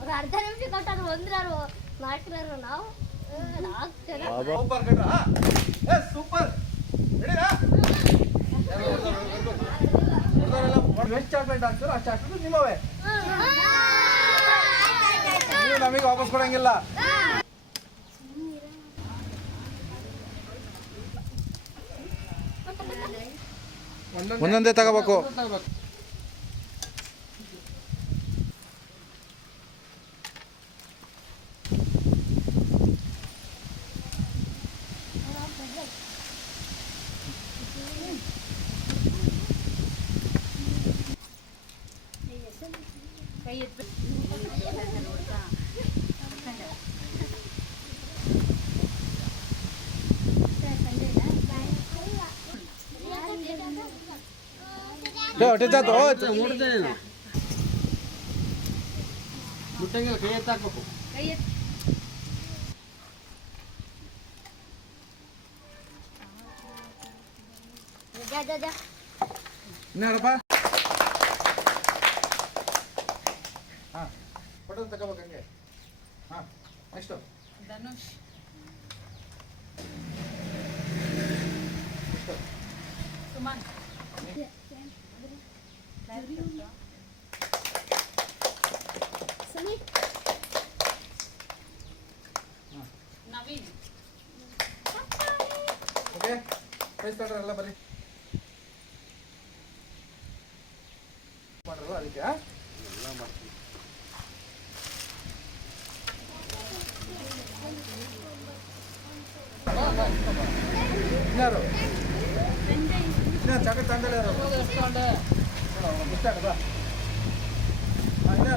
ஒரு ಅರ್ಧ ನಿಮಿಷ ಕೊಟ್ಟಾರು ಒಂದ್ರಾರು ಮಾಡ್ತಿರಾರು ನಾವು 4 ಜನ ಸೂಪರ್ ಕಣ್ರಾ ಸೂಪರ್ ರೆಡಿನಾ ಎಷ್ಟು ಚಾಕ್ಲೇಟ್ ಹಾಕ್ತಾರೋ ಆ ಚಾಕ್ಲೇಟ್ ನಿಮ್ಮವೇ ನೀವು ನಮಗೆ ವಾಪಸ್ ಕೊಡಂಗಿಲ್ಲ ಒಂದೊಂದೇ ತಗೋಬೇಕು ಮುಟ್ಟಂಗೆ ಕೈ ಎತ್ತಾಕ್ಬೇಕು ಇನ್ನಪ್ಪ ಹಾಂ ಫೋಟೋ ತಗೋಬೇಕು ಹಂಗೆ ಹಾಂ next Dhanush Suman Naveen okay prize ತಗೊಂಡ್ರೆ ಎಲ್ಲ ಬರ್ರಿ ಮಾಡ್ರಲ್ಲ ಅದಕ್ಕೆ ಎಲ್ಲ ಮಾಡ್ತೀವಿ ಇನ್ಯಾರು ಚಾಕ್ಲೇಟ್ ತಂದಲ್ಲ ಯಾರು ಇಷ್ಟ ಆಗದ